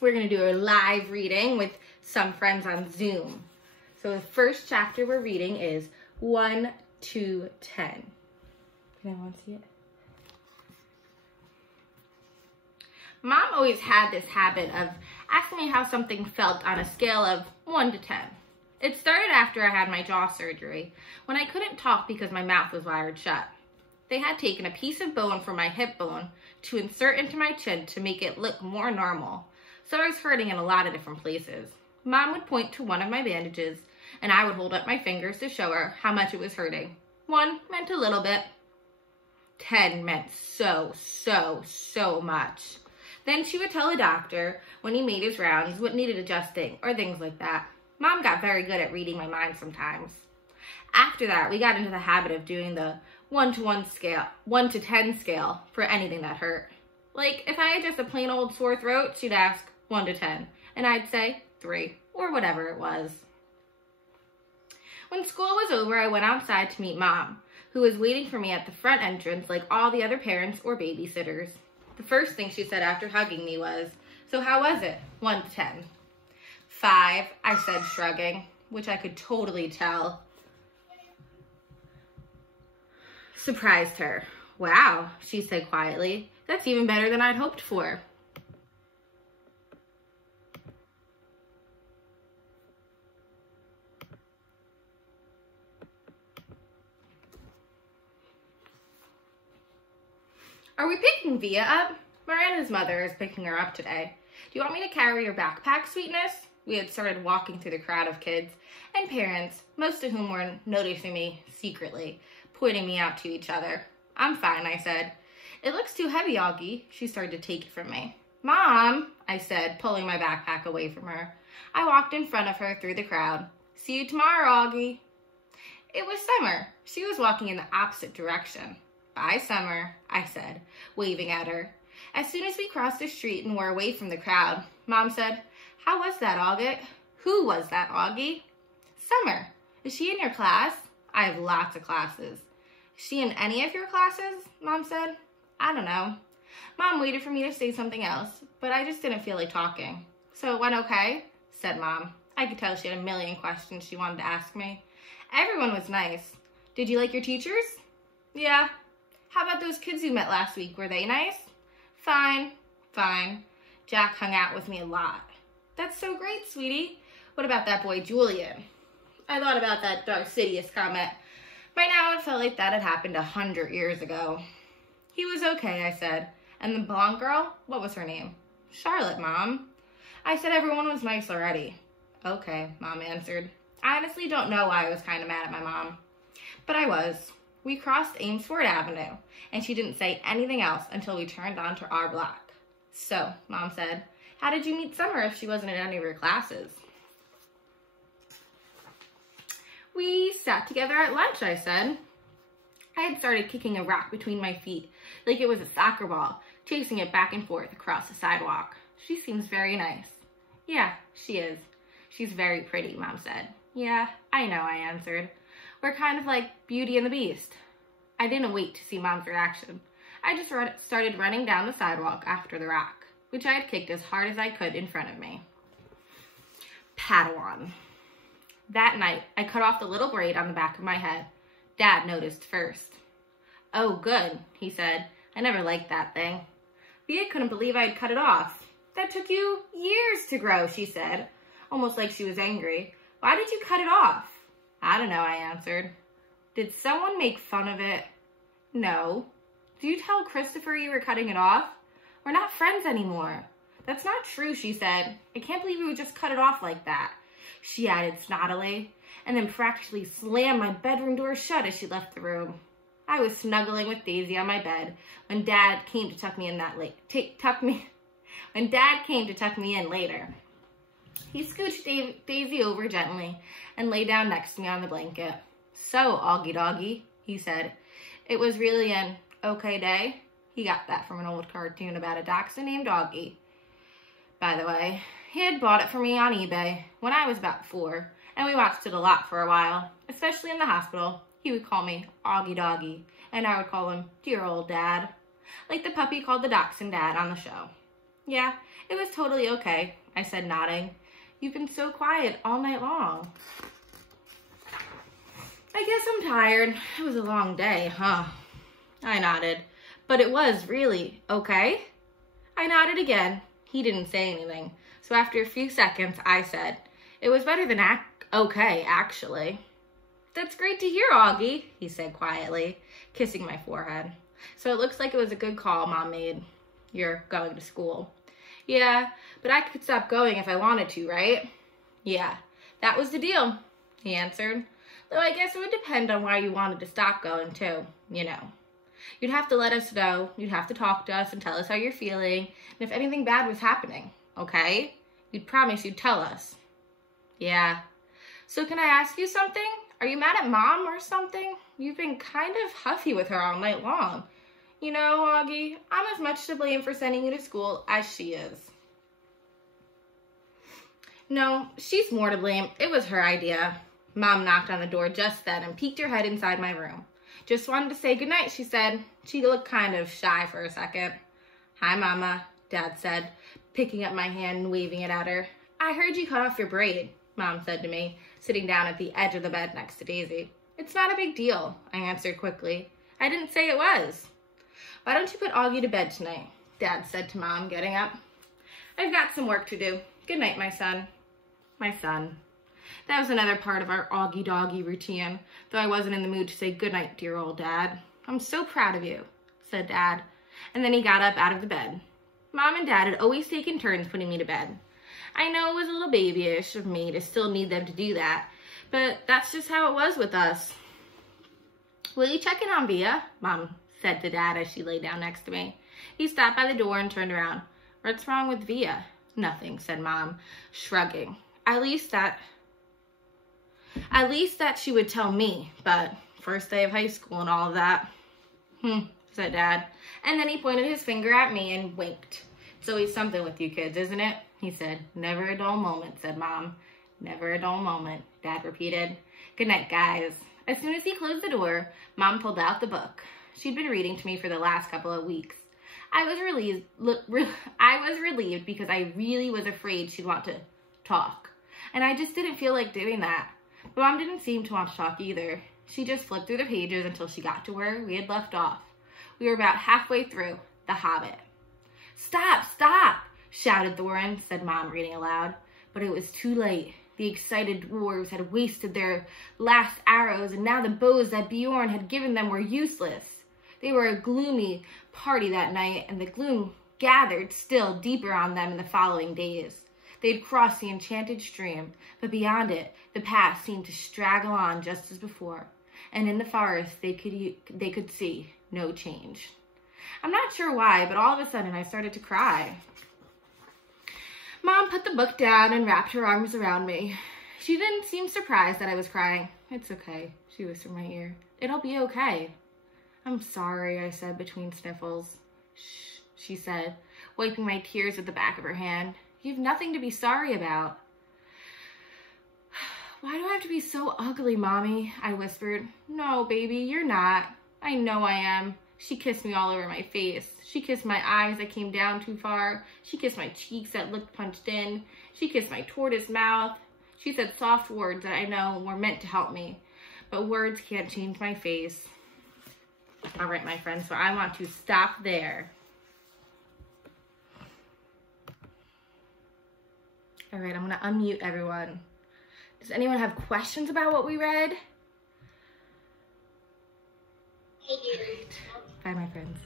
We're going to do a live reading with some friends on Zoom. So the first chapter we're reading is 1 to 10. Can anyone see it? Mom always had this habit of asking me how something felt on a scale of 1 to 10. It started after I had my jaw surgery, when I couldn't talk because my mouth was wired shut. They had taken a piece of bone from my hip bone to insert into my chin to make it look more normal, so I was hurting in a lot of different places. Mom would point to one of my bandages, and I would hold up my fingers to show her how much it was hurting. 1 meant a little bit. 10 meant so much. Then she would tell a doctor when he made his rounds what needed adjusting or things like that. Mom got very good at reading my mind sometimes. After that, we got into the habit of doing the 1 to 10 scale for anything that hurt. Like if I had just a plain old sore throat, she'd ask 1 to 10, and I'd say 3 or whatever it was. When school was over, I went outside to meet Mom, who was waiting for me at the front entrance like all the other parents or babysitters. The first thing she said after hugging me was, "So how was it?" 1 to 10. 5, I said, shrugging, which I could totally tell surprised her. "Wow," she said quietly. "That's even better than I'd hoped for." "Are we picking Via up?" Miranda's mother is picking her up today. "Do you want me to carry your backpack, sweetness?" We had started walking through the crowd of kids and parents, most of whom were noticing me secretly, pointing me out to each other. "I'm fine," I said. "It looks too heavy, Augie." She started to take it from me. "Mom," I said, pulling my backpack away from her. I walked in front of her through the crowd. "See you tomorrow, Augie." It was Summer. She was walking in the opposite direction. "Bye, Summer," I said, waving at her. As soon as we crossed the street and were away from the crowd, Mom said, "How was that, Augie?" "Who was that, Augie?" "Summer. Is she in your class?" "I have lots of classes." "Is she in any of your classes?" Mom said. "I don't know." Mom waited for me to say something else, but I just didn't feel like talking. "So it went okay?" said Mom. I could tell she had a million questions she wanted to ask me. "Everyone was nice." "Did you like your teachers?" "Yeah." "How about those kids you met last week? Were they nice?" Fine. Jack hung out with me a lot." "That's so great, sweetie. What about that boy, Julian?" I thought about that Darcidius comment. By now, it felt like that had happened 100 years ago. "He was okay," I said. "And the blonde girl, what was her name?" "Charlotte, Mom." I said everyone was nice already. "Okay," Mom answered. I honestly don't know why I was kind of mad at my mom, but I was. We crossed Amesfort Avenue, and she didn't say anything else until we turned onto our block. "So," Mom said, "how did you meet Summer if she wasn't in any of your classes?" "We sat together at lunch," I said. I had started kicking a rock between my feet like it was a soccer ball, chasing it back and forth across the sidewalk. "She seems very nice." "Yeah, she is. She's very pretty," Mom said. "Yeah, I know," I answered. "We're kind of like Beauty and the Beast." I didn't wait to see Mom's reaction. I just started running down the sidewalk after the rock, which I had kicked as hard as I could in front of me. Padawan. That night, I cut off the little braid on the back of my head. Dad noticed first. "Oh, good," he said. "I never liked that thing." Via couldn't believe I had cut it off. "That took you years to grow," she said, almost like she was angry. "Why did you cut it off?" "I don't know," I answered. "Did someone make fun of it?" "No." "Did you tell Christopher you were cutting it off?" "We're not friends anymore." "That's not true," she said. "I can't believe you would just cut it off like that," she added snottily, and then practically slammed my bedroom door shut as she left the room. I was snuggling with Daisy on my bed when Dad came to tuck me in later. He scooched Daisy over gently and lay down next to me on the blanket. "So, Augie Doggy," he said, "it was really an okay day?" He got that from an old cartoon about a dachshund named Augie. By the way, he had bought it for me on eBay when I was about 4, and we watched it a lot for a while, especially in the hospital. He would call me Augie Doggy, and I would call him Dear Old Dad, like the puppy called the dachshund Dad on the show. Yeah, It was totally okay, I said, nodding. You've been so quiet all night long. I guess I'm tired. It was a long day, huh? I nodded. But it was really okay? I nodded again. He didn't say anything. So after a few seconds, I said, it was better than okay, actually. That's great to hear, Augie, he said quietly, kissing my forehead. So it looks like it was a good call Mom made. You're going to school. Yeah, but I could stop going if I wanted to, right? Yeah, that was the deal, he answered. Though I guess it would depend on why you wanted to stop going too, you know. You'd have to let us know, you'd have to talk to us and tell us how you're feeling, and if anything bad was happening, okay? You'd promise you'd tell us. Yeah. So can I ask you something? Are you mad at Mom or something? You've been kind of huffy with her all night long. You know, Augie, I'm as much to blame for sending you to school as she is. No, she's more to blame. It was her idea. Mom knocked on the door just then and peeked her head inside my room. Just wanted to say goodnight, she said. She looked kind of shy for a second. Hi, Mama, Dad said, picking up my hand and waving it at her. I heard you cut off your braid, Mom said to me, sitting down at the edge of the bed next to Daisy. It's not a big deal, I answered quickly. I didn't say it was. Why don't you put Augie to bed tonight? Dad said to Mom, getting up. I've got some work to do. Good night, my son. My son. That was another part of our Augie doggy routine, though I wasn't in the mood to say good night, dear old Dad. I'm so proud of you, said Dad, and then he got up out of the bed. Mom and Dad had always taken turns putting me to bed. I know it was a little babyish of me to still need them to do that, but that's just how it was with us. Will you check in on Via? Mom said to Dad as she lay down next to me. He stopped by the door and turned around. What's wrong with Via? Nothing, said Mom, shrugging. At least that she would tell me, but first day of high school and all of that. Said Dad. And then he pointed his finger at me and winked. It's always something with you kids, isn't it? He said. Never a dull moment, said Mom. Never a dull moment, Dad repeated. Good night, guys. As soon as he closed the door, Mom pulled out the book. She'd been reading to me for the last couple of weeks. I was relieved because I really was afraid she'd want to talk. And I just didn't feel like doing that. But Mom didn't seem to want to talk either. She just flipped through the pages until she got to where we had left off. We were about halfway through The Hobbit. Stop, stop, shouted Thorin, said Mom, reading aloud. But it was too late. The excited dwarves had wasted their last arrows, and now the bows that Bjorn had given them were useless. They were a gloomy party that night, and the gloom gathered still deeper on them in the following days. They'd crossed the enchanted stream, but beyond it, the path seemed to straggle on just as before, and in the forest they could see no change. I'm not sure why, but all of a sudden I started to cry. Mom put the book down and wrapped her arms around me. She didn't seem surprised that I was crying. It's okay, she whispered in my ear. It'll be okay. I'm sorry, I said between sniffles. Shh, she said, wiping my tears with the back of her hand. You've nothing to be sorry about. Why do I have to be so ugly, Mommy? I whispered. No, baby, you're not. I know I am. She kissed me all over my face. She kissed my eyes that came down too far. She kissed my cheeks that looked punched in. She kissed my tortoise mouth. She said soft words that I know were meant to help me. But words can't change my face. All right, my friends, so I want to stop there. All right, I'm going to unmute everyone. Does anyone have questions about what we read? Hey, dude. Bye, my friends.